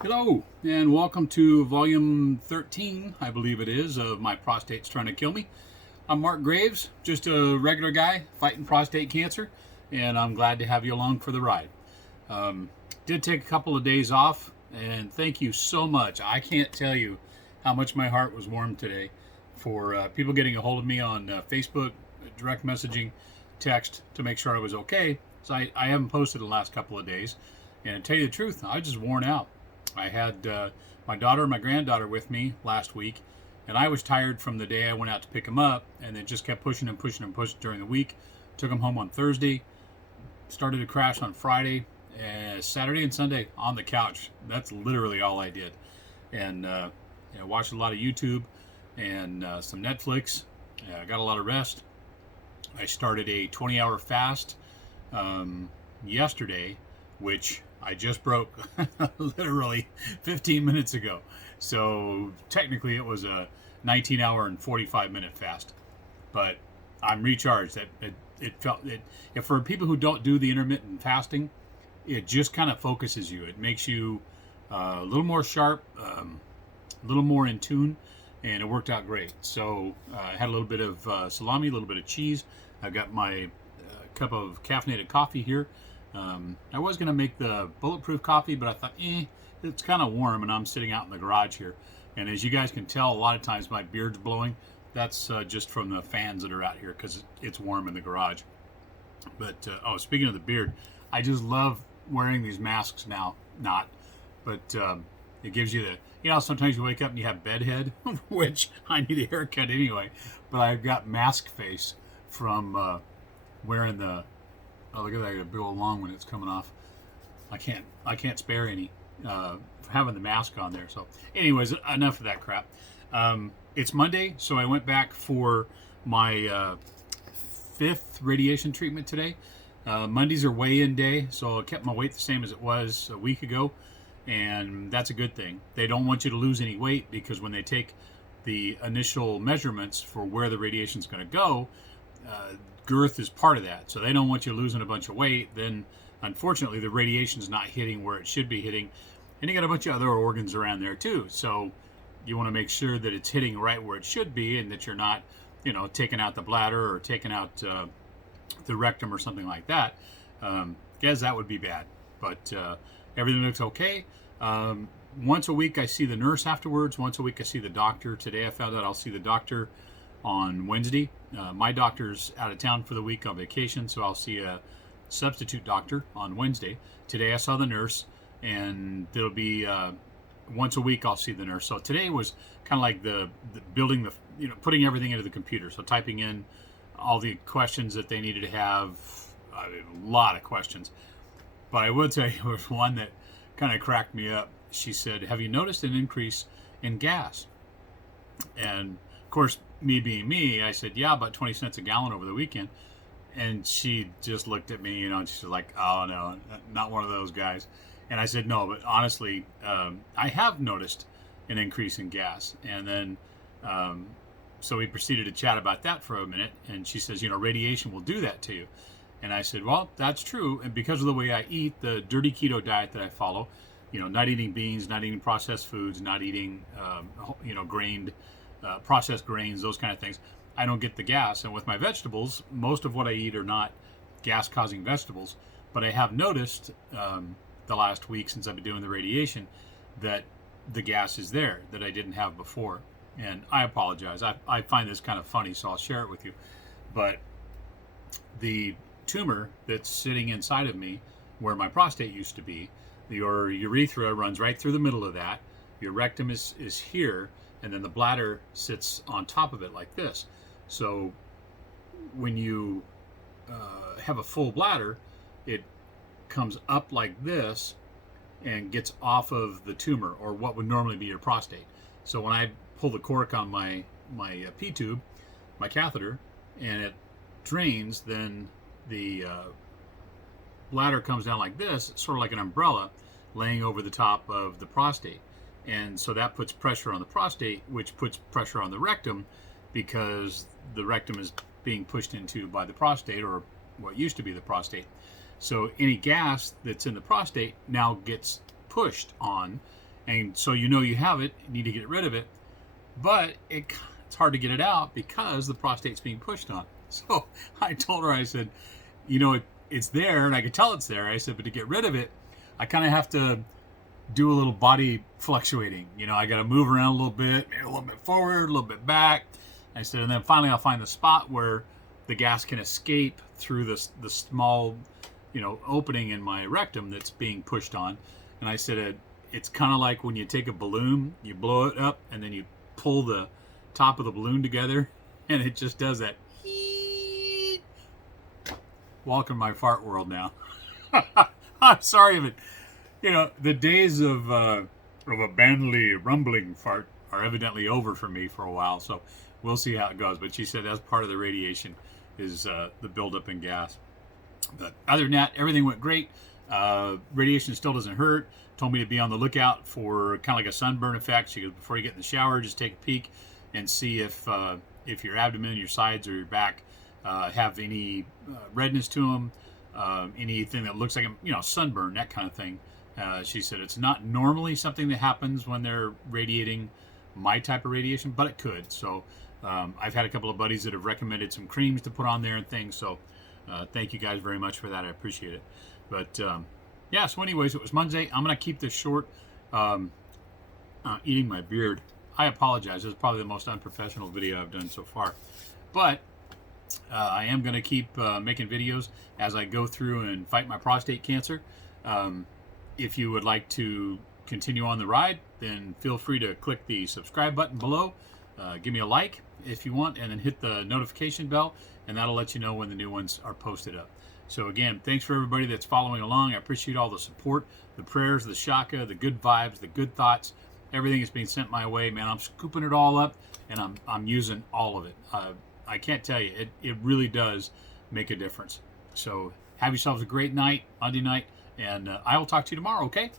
Hello, and welcome to volume 13, I believe it is, of My Prostate's Trying to Kill Me. I'm Mark Graves, just a regular guy fighting prostate cancer, and I'm glad to have you along for the ride. Did take a couple of days off, and thank you so much. I can't tell you how much my heart was warmed today for people getting a hold of me on Facebook, direct messaging, text to make sure I was okay. So I haven't posted the last couple of days, and to tell you the truth, I was just worn out. I had my daughter and my granddaughter with me last week, and I was tired from the day I went out to pick them up, and it just kept pushing and pushing and pushing during the week. Took them home on Thursday, started to crash on Friday, and Saturday and Sunday on the couch. That's literally all I did, and watched a lot of YouTube and some Netflix. Got a lot of rest. I started a 20-hour fast yesterday, which I just broke literally 15 minutes ago. So technically it was a 19-hour and 45-minute fast. But I'm recharged. It felt it. If for people who don't do the intermittent fasting, it just kind of focuses you. It makes you a little more sharp, a little more in tune, and it worked out great. So I had a little bit of salami, a little bit of cheese. I've got my cup of caffeinated coffee here. I was going to make the bulletproof coffee, but I thought, it's kind of warm, and I'm sitting out in the garage here. And as you guys can tell, a lot of times my beard's blowing. That's just from the fans that are out here because it's warm in the garage. But, speaking of the beard, I just love wearing these masks now. Not, but it gives you sometimes you wake up and you have bedhead, which I need a haircut anyway. But I've got mask face from wearing the. Oh, look at that! A big old long one. It's coming off. I can't spare any for having the mask on there. So, anyways, enough of that crap. It's Monday, so I went back for my 5th radiation treatment today. Mondays are weigh-in day, so I kept my weight the same as it was a week ago, and that's a good thing. They don't want you to lose any weight because when they take the initial measurements for where the radiation is going to go, girth is part of that. So they don't want you losing a bunch of weight. Then, unfortunately, the radiation's not hitting where it should be hitting. And you got a bunch of other organs around there, too. So you want to make sure that it's hitting right where it should be and that you're not, taking out the bladder or taking out the rectum or something like that. Guess that would be bad. But everything looks okay. Once a week, I see the nurse afterwards. Once a week, I see the doctor. Today, I found out I'll see the doctor on Wednesday. My doctor's out of town for the week on vacation, so I'll see a substitute doctor on Wednesday. Today I saw the nurse, and it'll be once a week I'll see the nurse. So today was kind of like the building the, putting everything into the computer. So typing in all the questions that they needed to have, a lot of questions. But I will tell you, there was one that kind of cracked me up. She said, "Have you noticed an increase in gas?" And of course, me being me, I said, "Yeah, about 20 cents a gallon over the weekend." And she just looked at me, and she's like, "Oh, no, not one of those guys." And I said, "No, but honestly, I have noticed an increase in gas." And then, so we proceeded to chat about that for a minute. And she says, "Radiation will do that to you." And I said, "Well, that's true. And because of the way I eat, the dirty keto diet that I follow, not eating beans, not eating processed foods, not eating, grained processed grains, those kind of things, I don't get the gas. And with my vegetables, most of what I eat are not gas-causing vegetables. But I have noticed the last week since I've been doing the radiation that the gas is there that I didn't have before." And I apologize. I find this kind of funny, so I'll share it with you. But the tumor that's sitting inside of me, where my prostate used to be, your urethra runs right through the middle of that. Your rectum is here, and then the bladder sits on top of it like this. So when you have a full bladder, it comes up like this and gets off of the tumor, or what would normally be your prostate. So when I pull the cork on my P-tube, my catheter, and it drains, then the bladder comes down like this, sort of like an umbrella, laying over the top of the prostate. And so that puts pressure on the prostate, which puts pressure on the rectum, because the rectum is being pushed into by the prostate, or what used to be the prostate. So any gas that's in the prostate now gets pushed on, And so you have it, you need to get rid of it, but it's hard to get it out because the prostate's being pushed on. So I told her, I said, it's there, and I could tell it's there. I said, but to get rid of it, I kind of have to do a little body fluctuating. I got to move around a little bit, maybe a little bit forward, a little bit back. I said, and then finally I'll find the spot where the gas can escape through the small, opening in my rectum that's being pushed on. And I said, it's kind of like when you take a balloon, you blow it up, and then you pull the top of the balloon together, and it just does that. Welcome to my fart world now. I'm sorry if it, the days of a bandly rumbling fart are evidently over for me for a while, so we'll see how it goes. But she said that's part of the radiation is the buildup in gas. But other than that, everything went great. Radiation still doesn't hurt. Told me to be on the lookout for kind of like a sunburn effect. She goes, before you get in the shower, just take a peek and see if your abdomen, your sides, or your back have any redness to them, anything that looks like a sunburn, that kind of thing. She said it's not normally something that happens when they're radiating my type of radiation, but it could. So I've had a couple of buddies that have recommended some creams to put on there and things. So thank you guys very much for that. I appreciate it. But yeah, so anyways, it was Monday. I'm going to keep this short. Eating my beard. I apologize. This is probably the most unprofessional video I've done so far. But I am going to keep making videos as I go through and fight my prostate cancer. If you would like to continue on the ride, then feel free to click the subscribe button below. Give me a like if you want, and then hit the notification bell, and that'll let you know when the new ones are posted up. So again, thanks for everybody that's following along. I appreciate all the support, the prayers, the shaka, the good vibes, the good thoughts. Everything is being sent my way, man. I'm scooping it all up, and I'm using all of it. I can't tell you, it really does make a difference. So have yourselves a great night, Monday night, and I will talk to you tomorrow, okay?